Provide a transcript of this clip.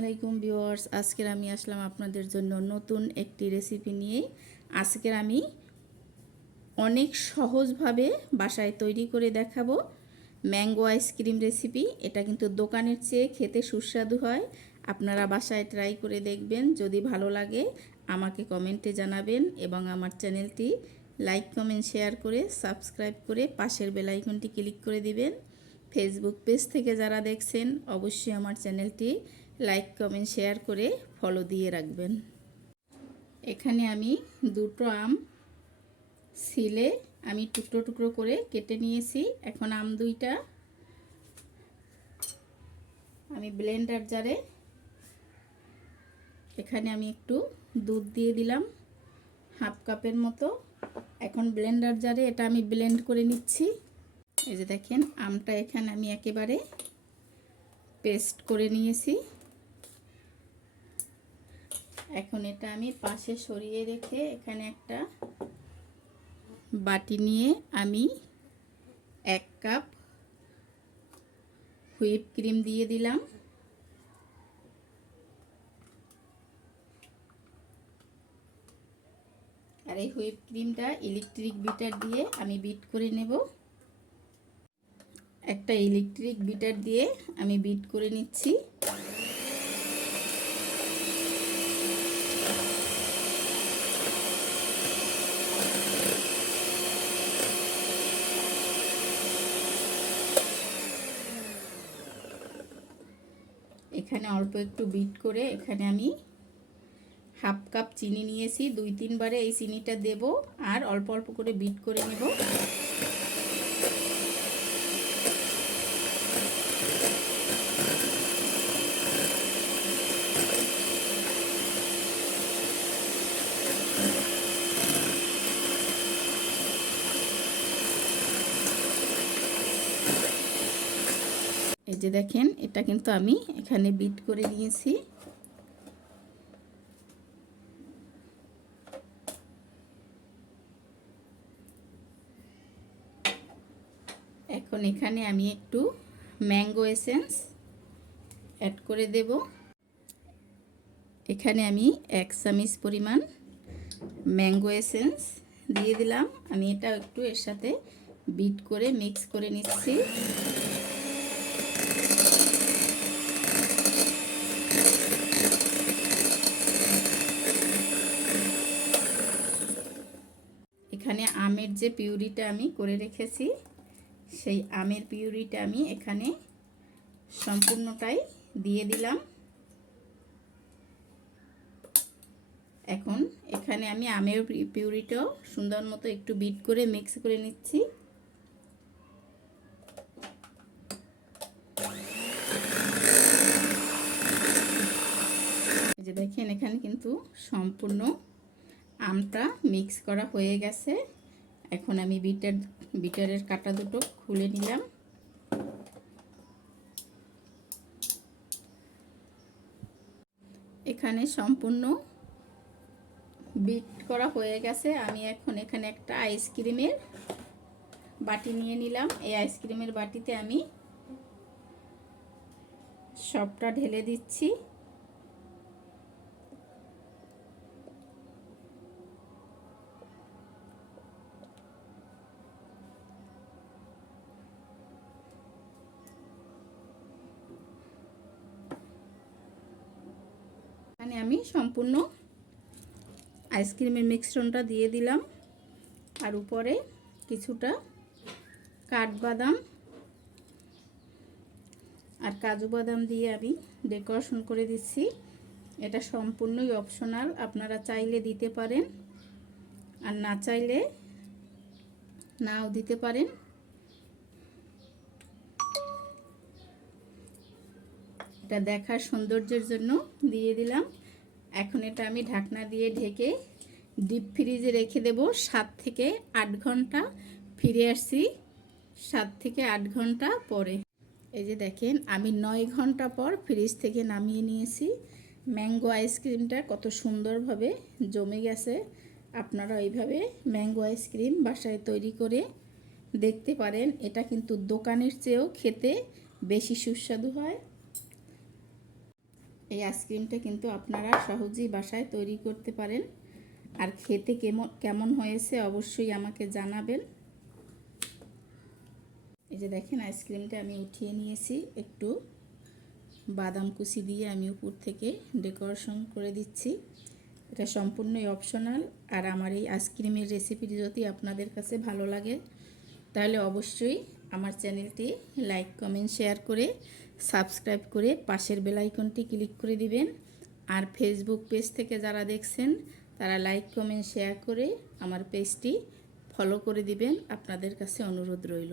আলাইকুম ভিউয়ার্স। আজকের আমি আসলাম আপনাদের জন্য নতুন একটি রেসিপি নিয়ে। আজকের আমি অনেক সহজভাবে বাসায় তৈরি করে দেখাবো। ম্যাঙ্গো আইসক্রিম রেসিপি এটা কিন্তু দোকানের চেয়ে খেতে সুস্বাদু হয়। আপনারা বাসায় ট্রাই করে দেখবেন, যদি ভালো লাগে আমাকে কমেন্টে জানাবেন এবং আমার চ্যানেলটি লাইক কমেন্ট শেয়ার করে সাবস্ক্রাইব করে পাশের বেলাইকনটি ক্লিক করে দিবেন। ফেসবুক পেজ থেকে যারা দেখছেন, অবশ্যই আমার চ্যানেলটি লাইক কমেন্ট শেয়ার করে ফলো দিয়ে রাখবেন। এখানে আমি দুটো আম সিলে আমি টুকরো টুকরো করে কেটে নিয়েছি। এখন আম দুইটা আমি ব্লেন্ডার জারে এখানে আমি একটু দুধ দিয়ে দিলাম, হাফ কাপের মতো। এখন ব্লেন্ডার জারে এটা আমি ব্লেন্ড করে নিচ্ছি। এই যে দেখেন, আমটা এখানে আমি একেবারে পেস্ট করে নিয়েছি। এখন এটা আমি পাশে সরিয়ে রেখে এখানে একটা বাটি নিয়ে আমি এক কাপ হুইপ ক্রিম দিয়ে দিলাম। আর এই হুইপ ক্রিমটা ইলেকট্রিক বিটার দিয়ে আমি বিট করে নেব। একটা ইলেকট্রিক বিটার দিয়ে আমি বিট করে নিচ্ছি। এখানে অল্প একটু বিট করে এখানে আমি হাফ কাপ চিনি নিয়েছি। দুই, তিনবারে এই চিনিটা দেব আর অল্প অল্প করে বিট করে নেব। যে দেখেন, এটা কিন্তু আমি এখানে বিট করে নিয়েছি এখন এখানে আমি একটু ম্যাঙ্গো এসেন্স অ্যাড করে দেব। এখানে আমি এক চামিচ পরিমাণ ম্যাঙ্গো এসেন্স দিয়ে দিলাম। আমি এটা একটু এর সাথে বিট করে মিক্স করে নিচ্ছি এখানে আমের যে পিউরিটা আমি করে রেখেছি, সেই আমের পিউরিটা আমি এখানে সম্পূর্ণটাই দিয়ে দিলাম। এখন এখানে আমি আমের পিউরিটাও সুন্দর মতো একটু বিট করে মিক্স করে নিচ্ছি। দেখেন, এখানে কিন্তু সম্পূর্ণ আমটা মিক্স করা হয়ে গেছে। এখন আমি বিটার, বিটারের কাটা দুটো খুলে নিলাম। এখানে সম্পূর্ণ বিট করা হয়ে গেছে। আমি এখন এখানে একটা আইসক্রিমের বাটি নিয়ে নিলাম। এই আইসক্রিমের বাটিতে আমি সবটা ঢেলে দিচ্ছি। এখানে আমি সম্পূর্ণ আইসক্রিমের মিক্সরনটা দিয়ে দিলাম। আর উপরে কিছুটা কাঠবাদাম আর কাজু বাদাম দিয়ে আমি ডেকোরেশন করে দিচ্ছি। এটা সম্পূর্ণই অপশনাল, আপনারা চাইলে দিতে পারেন আর না চাইলে নাও দিতে পারেন। এটা দেখার সৌন্দর্যের জন্য দিয়ে দিলাম। এখন এটা আমি ঢাকনা দিয়ে ঢেকে ডিপ ফ্রিজে রেখে দেব। সাত থেকে আট ঘণ্টা ফিরে আসছি সাত থেকে আট ঘণ্টা পরে। এই যে দেখেন, আমি নয় ঘণ্টা পর ফ্রিজ থেকে নামিয়ে নিয়েছি। ম্যাঙ্গো আইসক্রিমটা কত সুন্দরভাবে জমে গেছে। আপনারা এইভাবে ম্যাঙ্গো আইসক্রিম বাসায় তৈরি করে দেখতে পারেন। এটা কিন্তু দোকানের চেয়েও খেতে বেশি সুস্বাদু হয়। এই আইসক্রিমটা কিন্তু আপনারা সহজেই বাসায় তৈরি করতে পারেন। আর খেতে কেমন কেমন হয়েছে অবশ্যই আমাকে জানাবেন। এই যে দেখেন, আইসক্রিমটা আমি উঠিয়ে নিয়েছি। একটু বাদাম কুচি দিয়ে আমি উপর থেকে ডেকোরেশন করে দিচ্ছি। এটা সম্পূর্ণই অপশনাল। আর আমার এই আইসক্রিমের রেসিপিটি যদি আপনাদের কাছে ভালো লাগে, তাহলে অবশ্যই আমার চ্যানেলটি লাইক, কমেন্ট, শেয়ার করে সাবস্ক্রাইব করে পাশের বেল আইকনটি ক্লিক করে দিবেন। আর ফেসবুক পেজ থেকে যারা দেখছেন, তারা লাইক কমেন্ট শেয়ার করে আমার পেজটি ফলো করে দিবেন। আপনাদের কাছে অনুরোধ রইল।